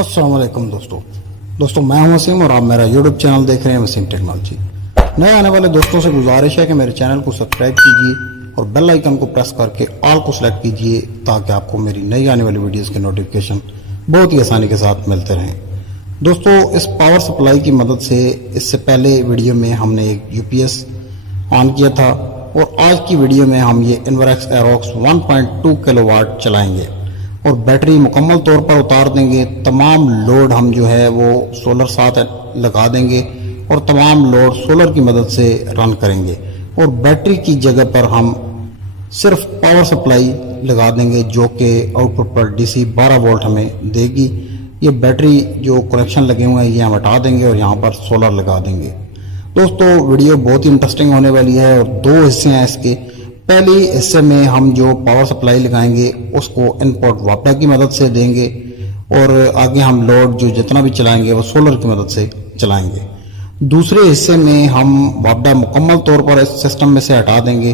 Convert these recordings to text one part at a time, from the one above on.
अस्सलाम वालेकुम दोस्तों मैं हूं वसीम और आप मेरा यूट्यूब चैनल देख रहे हैं वसीम टेक्नोलॉजी। नए आने वाले दोस्तों से गुजारिश है कि मेरे चैनल को सब्सक्राइब कीजिए और बेल आइकन को प्रेस करके ऑल को सिलेक्ट कीजिए ताकि आपको मेरी नई आने वाली वीडियोस के नोटिफिकेशन बहुत ही आसानी के साथ मिलते रहें। दोस्तों, इस पावर सप्लाई की मदद से इससे पहले वीडियो में हमने एक यूपीएस ऑन किया था और आज की वीडियो में हम ये इन्वर्क्स एरोक्स 1.2 किलोवाट चलाएंगे और बैटरी मुकम्मल तौर पर उतार देंगे। तमाम लोड हम जो है वो सोलर साथ लगा देंगे और तमाम लोड सोलर की मदद से रन करेंगे और बैटरी की जगह पर हम सिर्फ पावर सप्लाई लगा देंगे जो कि आउटपुट पर डीसी 12 वोल्ट हमें देगी। ये बैटरी जो कनेक्शन लगे हुए हैं ये हम हटा देंगे और यहाँ पर सोलर लगा देंगे। दोस्तों, वीडियो बहुत ही इंटरेस्टिंग होने वाली है और दो हिस्से हैं इसके। पहले हिस्से में हम जो पावर सप्लाई लगाएंगे उसको इनपुट वापडा की मदद से देंगे और आगे हम लोड जो जितना भी चलाएंगे वो सोलर की मदद से चलाएंगे। दूसरे हिस्से में हम वापडा मुकम्मल तौर पर इस सिस्टम में से हटा देंगे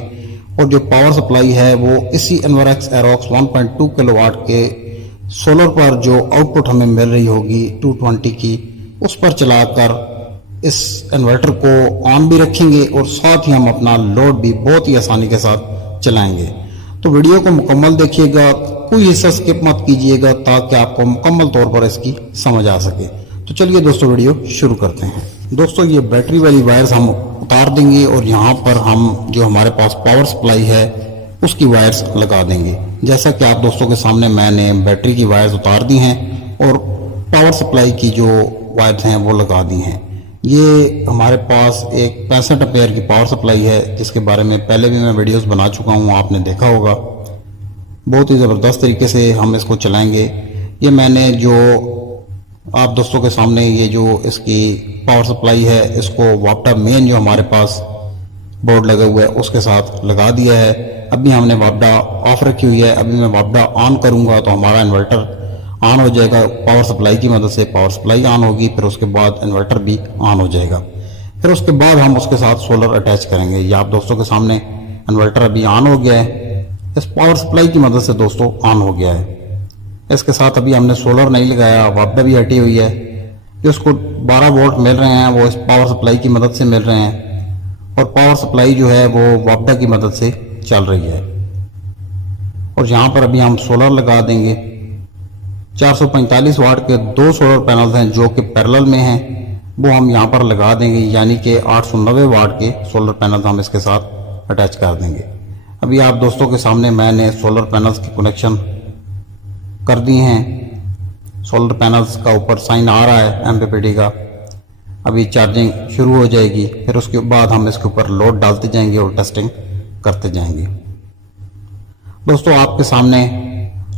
और जो पावर सप्लाई है वो इसी इन्वर्क्स एरोक्स 1.2 किलोवाट के सोलर पर जो आउटपुट हमें मिल रही होगी 220 की, उस पर चलाकर इस इन्वर्टर को ऑन भी रखेंगे और साथ ही हम अपना लोड भी बहुत ही आसानी के साथ चलाएंगे। तो वीडियो को मुकम्मल देखिएगा, कोई हिस्सा स्किप मत कीजिएगा ताकि आपको मुकम्मल तौर पर इसकी समझ आ सके। तो चलिए दोस्तों, वीडियो शुरू करते हैं। दोस्तों, ये बैटरी वाली वायर्स हम उतार देंगे और यहाँ पर हम जो हमारे पास पावर सप्लाई है उसकी वायर्स लगा देंगे। जैसा कि आप दोस्तों के सामने मैंने बैटरी की वायर्स उतार दी हैं और पावर सप्लाई की जो वायर्स हैं वो लगा दी हैं। ये हमारे पास एक 65 एम्पेयर की पावर सप्लाई है जिसके बारे में पहले भी मैं वीडियोस बना चुका हूँ, आपने देखा होगा। बहुत ही ज़बरदस्त तरीके से हम इसको चलाएंगे। ये मैंने जो आप दोस्तों के सामने ये जो इसकी पावर सप्लाई है इसको वापडा मेन जो हमारे पास बोर्ड लगा हुआ है उसके साथ लगा दिया है। अभी हमने वापडा ऑफ रखी हुई है, अभी मैं वापडा ऑन करूँगा तो हमारा इन्वर्टर ऑन हो जाएगा। पावर सप्लाई की मदद से पावर सप्लाई ऑन होगी, फिर उसके बाद इन्वर्टर भी ऑन हो जाएगा। फिर उसके बाद हम उसके साथ सोलर अटैच करेंगे। ये आप दोस्तों के सामने इन्वर्टर अभी ऑन हो गया है, इस पावर सप्लाई की मदद से दोस्तों ऑन हो गया है। इसके साथ अभी हमने सोलर नहीं लगाया, वापडा भी हटी हुई है। जो उसको 12 वोल्ट मिल रहे हैं वो इस पावर सप्लाई की मदद से मिल रहे हैं और पावर सप्लाई जो है वो वापडा की मदद से चल रही है। और यहाँ पर अभी हम सोलर लगा देंगे। 445 वाट के दो सोलर पैनल्स हैं जो कि पैरेलल में हैं, वो हम यहाँ पर लगा देंगे, यानी कि 890 वाट के सोलर पैनल्स हम इसके साथ अटैच कर देंगे। अभी आप दोस्तों के सामने मैंने सोलर पैनल्स की कनेक्शन कर दिए हैं। सोलर पैनल्स का ऊपर साइन आ रहा है MPPT का। अभी चार्जिंग शुरू हो जाएगी, फिर उसके बाद हम इसके ऊपर लोड डालते जाएंगे और टेस्टिंग करते जाएंगे। दोस्तों, आपके सामने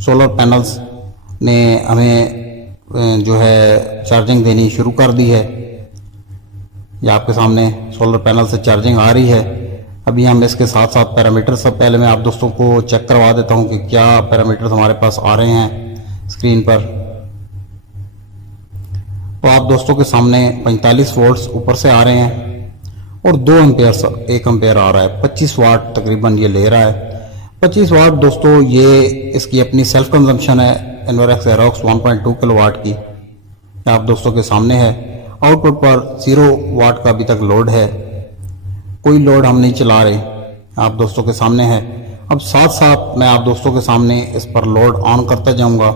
सोलर पैनल्स ने हमें जो है चार्जिंग देनी शुरू कर दी है। ये आपके सामने सोलर पैनल से चार्जिंग आ रही है। अभी हम इसके साथ साथ पैरामीटर सब पहले मैं आप दोस्तों को चेक करवा देता हूँ कि क्या पैरामीटर्स हमारे पास आ रहे हैं स्क्रीन पर। तो आप दोस्तों के सामने 45 वोल्ट्स ऊपर से आ रहे हैं और 2 एम्पेयर 1 एम्पेयर आ रहा है। 25 वाट तकरीबन ये ले रहा है। 25 वाट दोस्तों ये इसकी अपनी सेल्फ कंजम्पशन है इन्वर्क्स एरोक्स 1.2 किलोवाट की, आप दोस्तों के सामने है। आउटपुट पर 0 वाट का अभी तक लोड है, कोई लोड हम नहीं चला रहे, आप दोस्तों के सामने है। अब साथ साथ मैं आप दोस्तों के सामने इस पर लोड ऑन करता जाऊंगा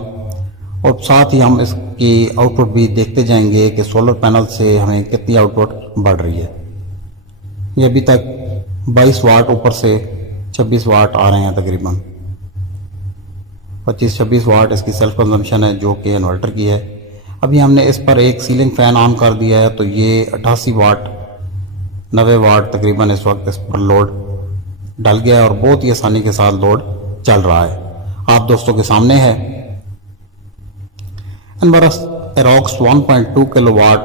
और साथ ही हम इसकी आउटपुट भी देखते जाएंगे कि सोलर पैनल से हमें कितनी आउटपुट बढ़ रही है। ये अभी तक 22 वाट ऊपर से 26 वाट आ रहे हैं, तकरीबन 25-26 वाट इसकी सेल्फ कंजम्पशन है जो कि इन्वर्टर की है। अभी हमने इस पर एक सीलिंग फैन ऑन कर दिया है तो ये 88 वाट 90 वाट तकरीबन इस वक्त इस पर लोड डल गया है और बहुत ही आसानी के साथ लोड चल रहा है। आप दोस्तों के सामने है इन्वर्क्स एरोक्स 1.2 किलोवाट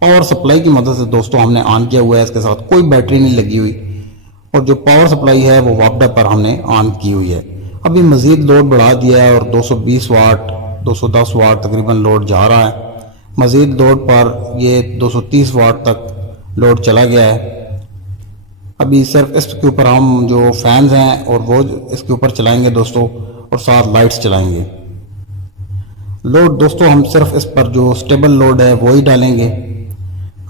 पावर सप्लाई की मदद से दोस्तों हमने ऑन किया हुआ है। इसके साथ कोई बैटरी नहीं लगी हुई और जो पावर सप्लाई है वो वापडा पर हमने ऑन की हुई है। अभी मजीद लोड बढ़ा दिया है और 220 वाट 210 वाट तकरीबन लोड जा रहा है। मजीद लोड पर ये 230 वाट तक लोड चला गया है। अभी सिर्फ इसके ऊपर हम जो फैंस हैं और वो इसके ऊपर चलाएंगे दोस्तों और साथ लाइट्स चलाएंगे। लोड दोस्तों हम सिर्फ इस पर जो स्टेबल लोड है वो ही डालेंगे।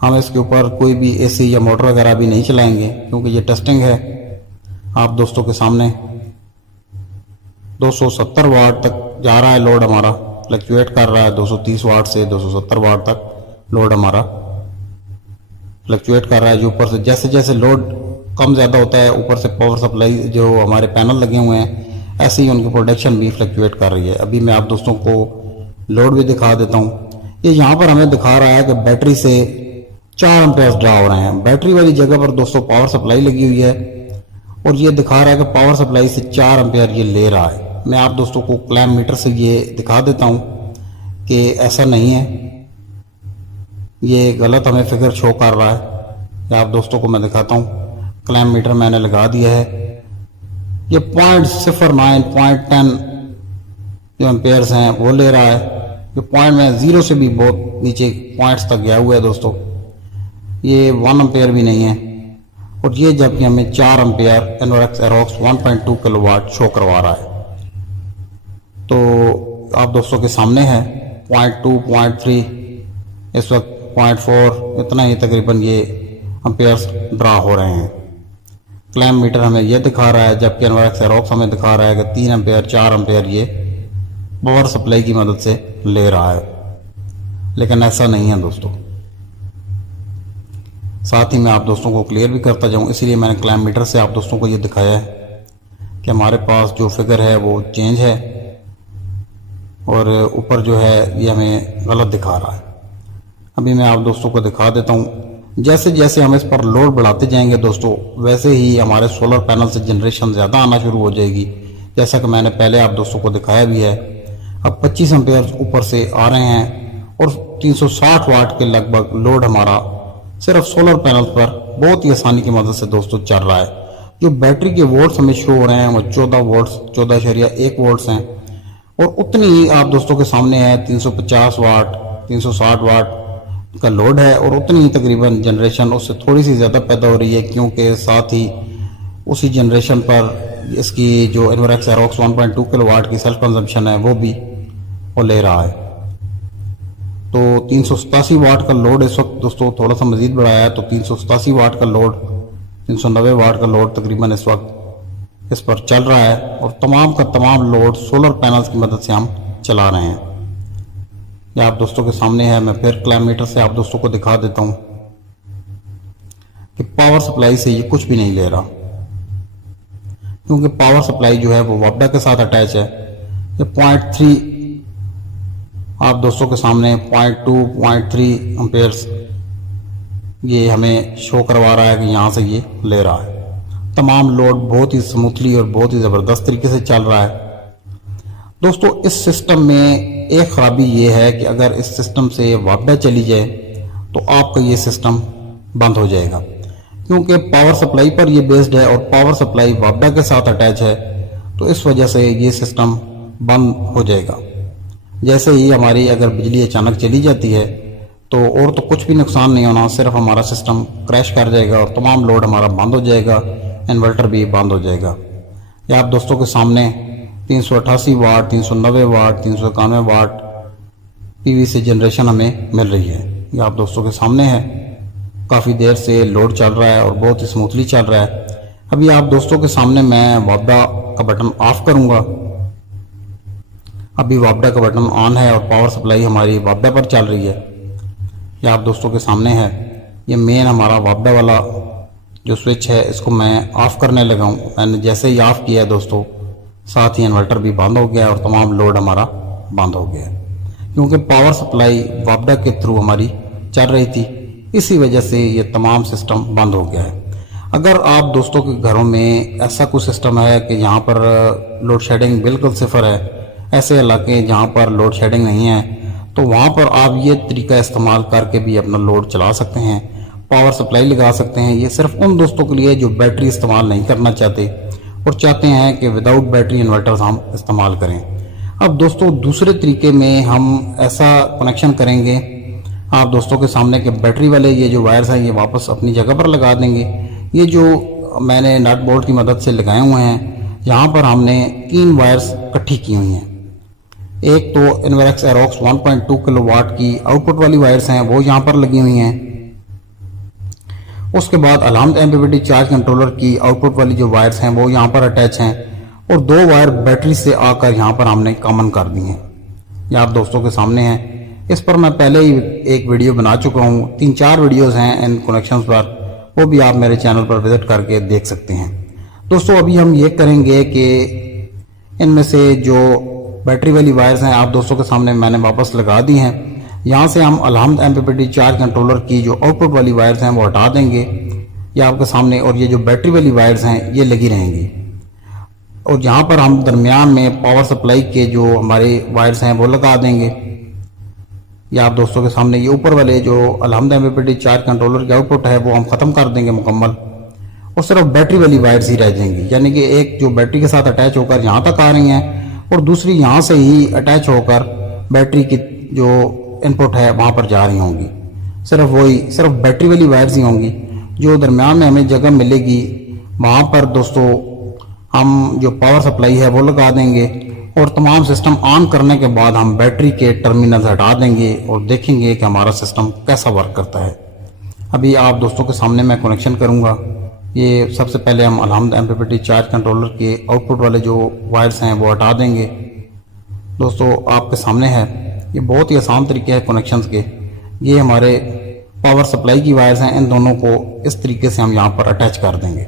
हम इसके ऊपर कोई भी एसी या मोटर वगैरह भी नहीं चलाएंगे क्योंकि ये टेस्टिंग है। आप दोस्तों के सामने 270 वाट तक जा रहा है लोड हमारा, फ्लक्चुएट कर रहा है 230 वाट से 270 वाट तक लोड हमारा फ्लक्चुएट कर रहा है। जो ऊपर से जैसे जैसे लोड कम ज़्यादा होता है ऊपर से पावर सप्लाई जो हमारे पैनल लगे हुए हैं ऐसे ही उनकी प्रोडक्शन भी फ्लक्चुएट कर रही है। अभी मैं आप दोस्तों को लोड भी दिखा देता हूँ। ये यहाँ पर हमें दिखा रहा है कि बैटरी से 4 एम्पेयर ड्रा हो रहे हैं। बैटरी वाली जगह पर दोस्तों पावर सप्लाई लगी हुई है और ये दिखा रहा है कि पावर सप्लाई से 4 एम्पेयर ये ले रहा है। मैं आप दोस्तों को क्लैम्प मीटर से ये दिखा देता हूँ कि ऐसा नहीं है, ये गलत हमें फिगर शो कर रहा है। या आप दोस्तों को मैं दिखाता हूँ, क्लैम्प मीटर मैंने लगा दिया है। ये 0.09 0.10 जो एम्पेयर्स हैं वो ले रहा है। ये पॉइंट में 0 से भी बहुत नीचे पॉइंट्स तक गया हुआ है दोस्तों, ये 1 एम्पेयर भी नहीं है। और ये जबकि हमें 4 एम्पेयर इन्वर्क्स एरोक्स 1.2 किलोवाट शो करवा रहा है। तो आप दोस्तों के सामने है 0.2 0.3 इस वक्त 0.4 इतना ही तकरीबन ये एम्पेयर्स ड्रा हो रहे हैं। क्लैम्प मीटर हमें ये दिखा रहा है जबकि इन्वर्क्स एरोक्स हमें दिखा रहा है कि 3 एम्पेयर 4 एम्पेयर ये पावर सप्लाई की मदद से ले रहा है, लेकिन ऐसा नहीं है दोस्तों। साथ ही मैं आप दोस्तों को क्लियर भी करता जाऊं, इसलिए मैंने क्लैम्प मीटर से आप दोस्तों को ये दिखाया है कि हमारे पास जो फिगर है वो चेंज है और ऊपर जो है ये हमें गलत दिखा रहा है। अभी मैं आप दोस्तों को दिखा देता हूँ। जैसे जैसे हम इस पर लोड बढ़ाते जाएंगे दोस्तों वैसे ही हमारे सोलर पैनल से जनरेशन ज़्यादा आना शुरू हो जाएगी, जैसा कि मैंने पहले आप दोस्तों को दिखाया भी है। अब 25 एम्पेयर ऊपर से आ रहे हैं और 360 वाट के लगभग लोड हमारा सिर्फ सोलर पैनल पर बहुत ही आसानी की मदद से दोस्तों चल रहा है। जो बैटरी के वोल्ट्स हमें शो हो रहे हैं वो 14 वोल्ट्स 14.1 वोल्ट्स हैं और उतनी ही आप दोस्तों के सामने है 350 वाट 360 वाट का लोड है और उतनी ही तकरीबन जनरेशन उससे थोड़ी सी ज़्यादा पैदा हो रही है, क्योंकि साथ ही उसी जनरेशन पर इसकी जो इन्वर्क्स एरोक्स 1.2 किलोवाट की सेल्फ कंजम्पशन है वो ले रहा है। तो 387 वाट का लोड इस वक्त दोस्तों थोड़ा सा मज़ीद बढ़ाया है, तो 387 वाट का लोड 390 वाट का लोड तकरीबन इस वक्त इस पर चल रहा है और तमाम का तमाम लोड सोलर पैनल्स की मदद से हम चला रहे हैं। ये आप दोस्तों के सामने है। मैं फिर क्लैम्प मीटर से आप दोस्तों को दिखा देता हूँ कि पावर सप्लाई से ये कुछ भी नहीं ले रहा, क्योंकि पावर सप्लाई जो है वो वापडा के साथ अटैच है। ये 0.3 आप दोस्तों के सामने 0.2 0.3 एम्पेयर्स ये हमें शो करवा रहा है कि यहाँ से ये ले रहा है। तमाम लोड बहुत ही स्मूथली और बहुत ही ज़बरदस्त तरीके से चल रहा है दोस्तों। इस सिस्टम में एक ख़राबी ये है कि अगर इस सिस्टम से वापडा चली जाए तो आपका ये सिस्टम बंद हो जाएगा, क्योंकि पावर सप्लाई पर ये बेस्ड है और पावर सप्लाई वापडा के साथ अटैच है, तो इस वजह से ये सिस्टम बंद हो जाएगा। जैसे ही हमारी अगर बिजली अचानक चली जाती है तो और तो कुछ भी नुकसान नहीं होना, सिर्फ हमारा सिस्टम क्रैश कर जाएगा और तमाम लोड हमारा बंद हो जाएगा, इन्वर्टर भी बंद हो जाएगा। ये आप दोस्तों के सामने 388 वाट 390 वाट 391 वाट पीवी से जनरेशन हमें मिल रही है। ये आप दोस्तों के सामने है। काफ़ी देर से लोड चल रहा है और बहुत ही स्मूथली चल रहा है। अभी आप दोस्तों के सामने मैं वापडा का बटन ऑफ करूंगा। अभी वापडा का बटन ऑन है और पावर सप्लाई हमारी वापडा पर चल रही है। ये आप दोस्तों के सामने है। ये मेन हमारा वापडा वाला जो स्विच है इसको मैं ऑफ़ करने लगा हूँ। मैंने जैसे ही ऑफ़ किया है दोस्तों साथ ही इन्वर्टर भी बंद हो गया और तमाम लोड हमारा बंद हो गया, क्योंकि पावर सप्लाई वापडा के थ्रू हमारी चल रही थी, इसी वजह से ये तमाम सिस्टम बंद हो गया है। अगर आप दोस्तों के घरों में ऐसा कोई सिस्टम है कि यहाँ पर लोड शेडिंग बिल्कुल सिफर है, ऐसे इलाके जहाँ पर लोड शेडिंग नहीं है, तो वहाँ पर आप ये तरीका इस्तेमाल करके भी अपना लोड चला सकते हैं, पावर सप्लाई लगा सकते हैं। ये सिर्फ उन दोस्तों के लिए जो बैटरी इस्तेमाल नहीं करना चाहते और चाहते हैं कि विदाउट बैटरी इन्वर्टर्स हम इस्तेमाल करें। अब दोस्तों दूसरे तरीके में हम ऐसा कनेक्शन करेंगे आप दोस्तों के सामने कि बैटरी वाले ये जो वायर्स हैं ये वापस अपनी जगह पर लगा देंगे। ये जो मैंने नट बोल्ट की मदद से लगाए हुए हैं, यहाँ पर हमने 3 वायर्स इकट्ठी की हुई हैं। एक तो इन्वेरेक्स एरोक्स 1.2 किलोवाट की आउटपुट वाली वायर्स हैं, वो यहाँ पर लगी हुई हैं। उसके बाद अलहमद एमपीपीटी चार्ज कंट्रोलर की आउटपुट वाली जो वायर्स हैं वो यहाँ पर अटैच हैं, और 2 वायर बैटरी से आकर यहाँ पर हमने कॉमन कर दी हैं। ये आप दोस्तों के सामने हैं। इस पर मैं पहले ही एक वीडियो बना चुका हूँ, 3-4 वीडियोस हैं इन कनेक्शंस पर, वो भी आप मेरे चैनल पर विजिट करके देख सकते हैं। दोस्तों अभी हम ये करेंगे कि इनमें से जो बैटरी वाली वायर्स हैं आप दोस्तों के सामने मैंने वापस लगा दी हैं। यहाँ से हम अलहमद एमपीपीटी चार्ज कंट्रोलर की जो आउटपुट वाली वायर्स हैं वो हटा देंगे, ये आपके सामने, और ये जो बैटरी वाली वायर्स हैं ये लगी रहेंगी। और यहाँ पर हम दरमियान में पावर सप्लाई के जो हमारे वायर्स हैं वो लगा देंगे। ये आप दोस्तों के सामने ये ऊपर वाले जो अलहमद एमपीपीटी चार्ज कंट्रोलर की आउटपुट है वो हम ख़त्म कर देंगे मुकम्मल, और सिर्फ बैटरी वाली वायर्स ही रह जाएंगी। यानी कि एक जो बैटरी के साथ अटैच होकर यहाँ तक आ रही हैं, और दूसरी यहाँ से ही अटैच होकर बैटरी की जो इनपुट है वहाँ पर जा रही होंगी। सिर्फ बैटरी वाली वायर्स ही होंगी। जो दरमियान में हमें जगह मिलेगी वहाँ पर दोस्तों हम जो पावर सप्लाई है वो लगा देंगे, और तमाम सिस्टम ऑन करने के बाद हम बैटरी के टर्मिनल हटा देंगे और देखेंगे कि हमारा सिस्टम कैसा वर्क करता है। अभी आप दोस्तों के सामने मैं कनेक्शन करूँगा। ये सबसे पहले हम अलहमद एमपीपीटी चार्ज कंट्रोलर के आउटपुट वाले जो वायर्स हैं वो हटा देंगे। दोस्तों आपके सामने है, ये बहुत ही आसान तरीके है कनेक्शंस के। ये हमारे पावर सप्लाई की वायर्स हैं, इन दोनों को इस तरीके से हम यहाँ पर अटैच कर देंगे।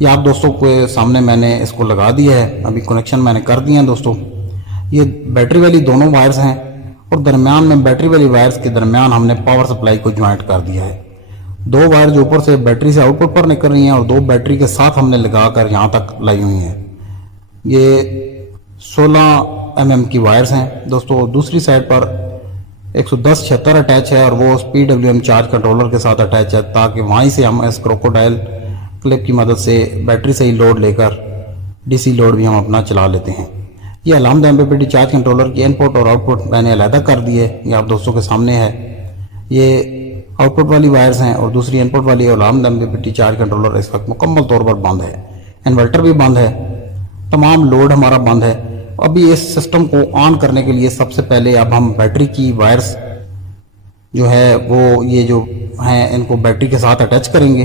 ये आप दोस्तों के सामने मैंने इसको लगा दिया है, अभी कनेक्शन मैंने कर दिया है दोस्तों। ये बैटरी वाली दोनों वायर्स हैं, और दरमियान में बैटरी वाली वायर्स के दरमियान हमने पावर सप्लाई को ज्वाइंट कर दिया है। 2 वायर जो ऊपर से बैटरी से आउटपुट पर निकल रही हैं, और 2 बैटरी के साथ हमने लगाकर यहाँ तक लाई हुई हैं। ये 16 mm की वायर्स हैं दोस्तों। दूसरी साइड पर 110-76 अटैच है, और वो PWM चार्ज कंट्रोलर के साथ अटैच है, ताकि वहीं से हम इस क्रोकोडाइल क्लिप की मदद से बैटरी से ही लोड लेकर DC लोड भी हम अपना चला लेते हैं। ये अलहमद एमपीपीटी चार्ज कंट्रोलर की इनपुट और आउटपुट मैंने अलहदा कर दी है, ये आप दोस्तों के सामने है। ये आउटपुट वाली वायर्स हैं, और दूसरी इनपुट वाली अलहमद एमपीपीटी चार्ज कंट्रोलर इस वक्त मुकम्मल तौर पर बंद है। इन्वर्टर भी बंद है, तमाम लोड हमारा बंद है। अभी इस सिस्टम को ऑन करने के लिए सबसे पहले अब हम बैटरी की वायर्स जो है वो ये जो हैं इनको बैटरी के साथ अटैच करेंगे।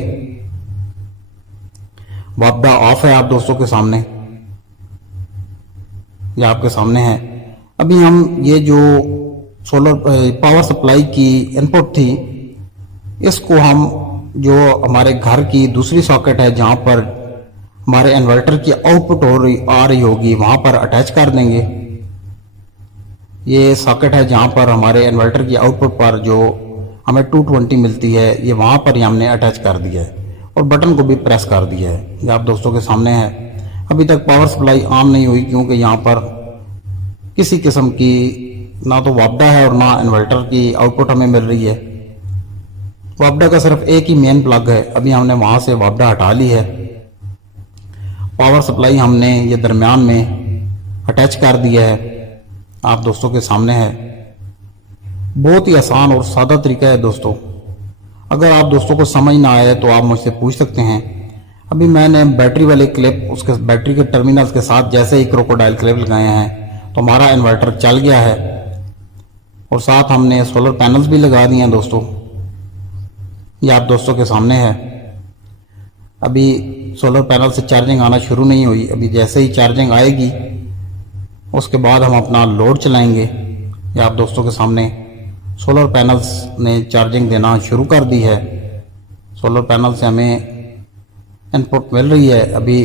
वापडा ऑफ है आप दोस्तों के सामने, ये आपके सामने है। अभी हम ये जो सोलर पावर सप्लाई की इनपुट थी, इसको हम जो हमारे घर की दूसरी सॉकेट है जहाँ पर हमारे इन्वर्टर की आउटपुट आ रही होगी वहाँ पर अटैच कर देंगे। ये सॉकेट है जहाँ पर हमारे इन्वर्टर की आउटपुट पर जो हमें 220 मिलती है, ये वहाँ पर ही हमने अटैच कर दिया है, और बटन को भी प्रेस कर दिया है। ये आप दोस्तों के सामने है। अभी तक पावर सप्लाई ऑन नहीं हुई, क्योंकि यहाँ पर किसी किस्म की ना तो वापडा है और ना इन्वर्टर की आउटपुट हमें मिल रही है। वापडा का सिर्फ एक ही मेन प्लग है, अभी हमने वहाँ से वापडा हटा ली है। पावर सप्लाई हमने ये दरमियान में अटैच कर दिया है, आप दोस्तों के सामने है। बहुत ही आसान और सादा तरीका है दोस्तों। अगर आप दोस्तों को समझ ना आए तो आप मुझसे पूछ सकते हैं। अभी मैंने बैटरी वाले क्लिप उसके बैटरी के टर्मिनल्स के साथ जैसे ही क्रोकोडाइल क्लिप लगाए हैं तो हमारा इन्वर्टर चल गया है, और साथ हमने सोलर पैनल्स भी लगा दिए हैं दोस्तों। ये आप दोस्तों के सामने है। अभी सोलर पैनल से चार्जिंग आना शुरू नहीं हुई, अभी जैसे ही चार्जिंग आएगी उसके बाद हम अपना लोड चलाएंगे। ये आप दोस्तों के सामने सोलर पैनल्स ने चार्जिंग देना शुरू कर दी है। सोलर पैनल से हमें इनपुट मिल रही है अभी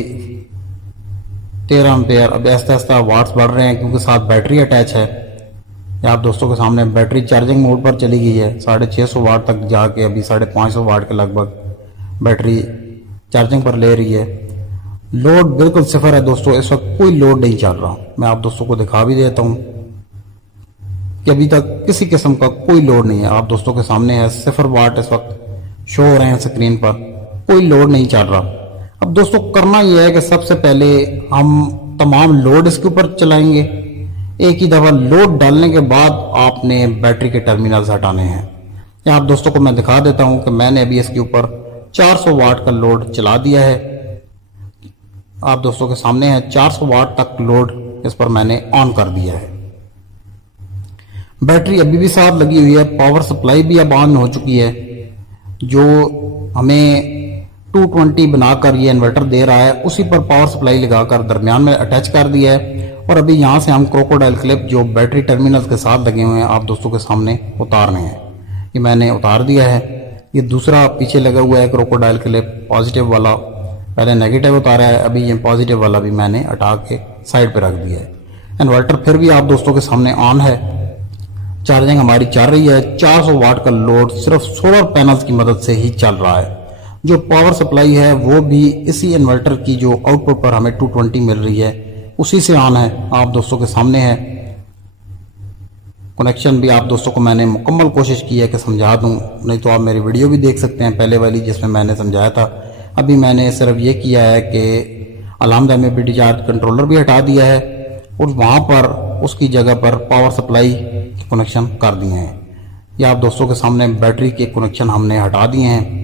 13 एम्पेयर। अब आहिस्ता आहिस्ता वाट्स बढ़ रहे हैं क्योंकि साथ बैटरी अटैच है। ये आप दोस्तों के सामने बैटरी चार्जिंग मोड पर चली गई है, 650 वाट तक जाके अभी 550 वाट के लगभग बैटरी चार्जिंग पर ले रही है। लोड बिल्कुल सिफर है दोस्तों, इस वक्त कोई लोड नहीं चल रहा। मैं आप दोस्तों को दिखा भी देता हूँ कि अभी तक किसी किस्म का कोई लोड नहीं है। आप दोस्तों के सामने है 0 वाट इस वक्त शो हो रहे हैं स्क्रीन पर, कोई लोड नहीं चल रहा। अब दोस्तों करना यह है कि सबसे पहले हम तमाम लोड इसके ऊपर चलाएंगे। एक ही दफा लोड डालने के बाद आपने बैटरी के टर्मिनल्स हटाने हैं। यहाँ आप दोस्तों को मैं दिखा देता हूँ कि मैंने अभी इसके ऊपर 400 वाट का लोड चला दिया है। आप दोस्तों के सामने है 400 वाट तक लोड इस पर मैंने ऑन कर दिया है। बैटरी अभी भी साथ लगी हुई है, पावर सप्लाई भी अब ऑन हो चुकी है। जो हमें 220 बनाकर ये इन्वर्टर दे रहा है उसी पर पावर सप्लाई लगाकर दरमियान में अटैच कर दिया है। और अभी यहाँ से हम क्रोकोडाइल क्लिप जो बैटरी टर्मिनल्स के साथ लगे हुए हैं आप दोस्तों के सामने उतार रहे हैं। ये मैंने उतार दिया है। ये दूसरा पीछे लगा हुआ है क्रोकोडाइल क्लिप पॉजिटिव वाला, पहले नेगेटिव उतारा है, अभी ये पॉजिटिव वाला भी मैंने हटा के साइड पे रख दिया है। इन्वर्टर फिर भी आप दोस्तों के सामने ऑन है, चार्जिंग हमारी चल रही है। 400 वाट का लोड सिर्फ सोलर पैनल्स की मदद से ही चल रहा है। जो पावर सप्लाई है वो भी इसी इन्वर्टर की जो आउटपुट पर हमें 220 मिल रही है उसी से ऑन है, आप दोस्तों के सामने है। कनेक्शन भी आप दोस्तों को मैंने मुकम्मल कोशिश की है कि समझा दूं, नहीं तो आप मेरी वीडियो भी देख सकते हैं पहले वाली जिसमें मैंने समझाया था। अभी मैंने सिर्फ ये किया है कि अलहमदा में एमपीपीटी चार्ज कंट्रोलर भी हटा दिया है और वहाँ पर उसकी जगह पर पावर सप्लाई के कनेक्शन कर दिए हैं। ये आप दोस्तों के सामने बैटरी के कनेक्शन हमने हटा दिए हैं।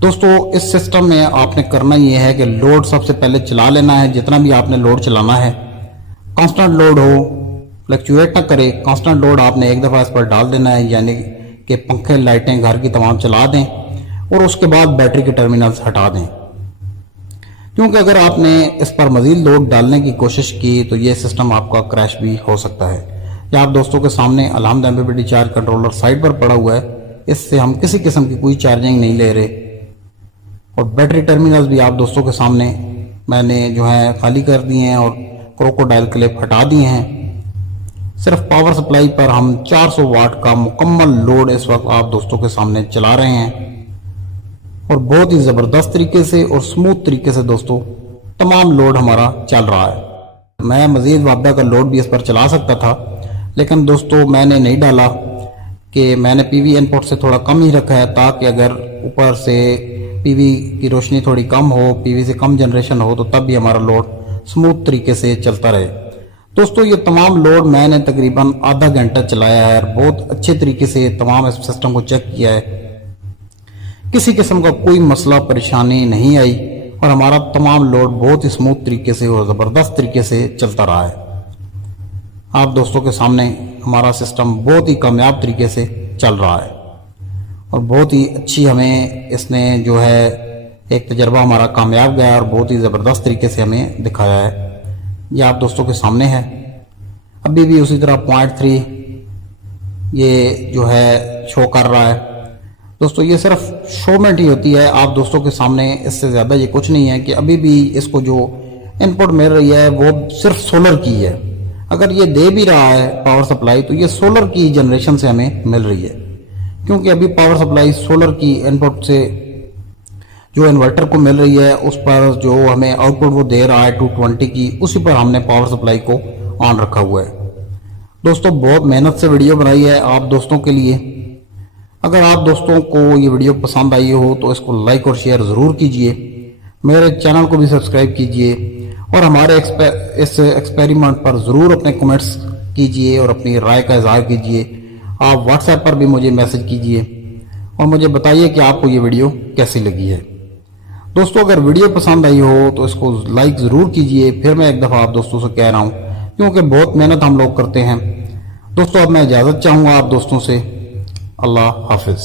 दोस्तों इस सिस्टम में आपने करना ये है कि लोड सबसे पहले चला लेना है, जितना भी आपने लोड चलाना है। कांस्टेंट लोड हो, फ्लक्चुएट ना करे, कांस्टेंट लोड आपने एक दफ़ा इस पर डाल देना है, यानी कि पंखे लाइटें घर की तमाम चला दें और उसके बाद बैटरी के टर्मिनल्स हटा दें। क्योंकि अगर आपने इस पर मजीद लोड डालने की कोशिश की तो ये सिस्टम आपका क्रैश भी हो सकता है। या आप दोस्तों के सामने अलहमदा एमपीपीटी चार्ज कंट्रोलर साइड पर पड़ा हुआ है, इससे हम किसी किस्म की कोई चार्जिंग नहीं ले रहे। और बैटरी टर्मिनल्स भी आप दोस्तों के सामने मैंने जो है खाली कर दिए हैं और क्रोकोडाइल क्लिप हटा दिए हैं। सिर्फ पावर सप्लाई पर हम 400 वाट का मुकम्मल लोड इस वक्त आप दोस्तों के सामने चला रहे हैं और बहुत ही ज़बरदस्त तरीके से और स्मूथ तरीके से दोस्तों तमाम लोड हमारा चल रहा है। मैं मज़ीद वापडा का लोड भी इस पर चला सकता था, लेकिन दोस्तों मैंने नहीं डाला कि मैंने पीवी इनपुट से थोड़ा कम ही रखा है, ताकि अगर ऊपर से पीवी की रोशनी थोड़ी कम हो, पीवी से कम जनरेशन हो, तो तब भी हमारा लोड स्मूथ तरीके से चलता रहे। दोस्तों ये तमाम लोड मैंने तकरीबन आधा घंटा चलाया है और बहुत अच्छे तरीके से तमाम इस सिस्टम को चेक किया है। किसी किस्म का कोई मसला परेशानी नहीं आई और हमारा तमाम लोड बहुत ही स्मूथ तरीके से और ज़बरदस्त तरीके से चलता रहा है। आप दोस्तों के सामने हमारा सिस्टम बहुत ही कामयाब तरीके से चल रहा है और बहुत ही अच्छी हमें इसने जो है एक तजर्बा हमारा कामयाब गया और बहुत ही ज़बरदस्त तरीके से हमें दिखाया है। ये आप दोस्तों के सामने है। अभी भी उसी तरह 0.3 ये जो है शो कर रहा है। दोस्तों ये सिर्फ शोमेंट ही होती है आप दोस्तों के सामने, इससे ज़्यादा ये कुछ नहीं है। कि अभी भी इसको जो इनपुट मिल रही है वो सिर्फ सोलर की है। अगर ये दे भी रहा है पावर सप्लाई तो ये सोलर की जनरेशन से हमें मिल रही है, क्योंकि अभी पावर सप्लाई सोलर की इनपुट से जो इन्वर्टर को मिल रही है उस पर जो हमें आउटपुट वो दे रहा है 220 की, उसी पर हमने पावर सप्लाई को ऑन रखा हुआ है। दोस्तों बहुत मेहनत से वीडियो बनाई है आप दोस्तों के लिए। अगर आप दोस्तों को ये वीडियो पसंद आई हो तो इसको लाइक और शेयर ज़रूर कीजिए, मेरे चैनल को भी सब्सक्राइब कीजिए और हमारे इस एक्सपेरिमेंट पर ज़रूर अपने कमेंट्स कीजिए और अपनी राय का इजहार कीजिए। आप व्हाट्सएप पर भी मुझे मैसेज कीजिए और मुझे बताइए कि आपको ये वीडियो कैसी लगी है। दोस्तों अगर वीडियो पसंद आई हो तो इसको लाइक ज़रूर कीजिए। फिर मैं एक दफ़ा आप दोस्तों से कह रहा हूँ, क्योंकि बहुत मेहनत हम लोग करते हैं। दोस्तों अब मैं इजाज़त चाहूँगा आप दोस्तों से। अल्लाह हाफिज़।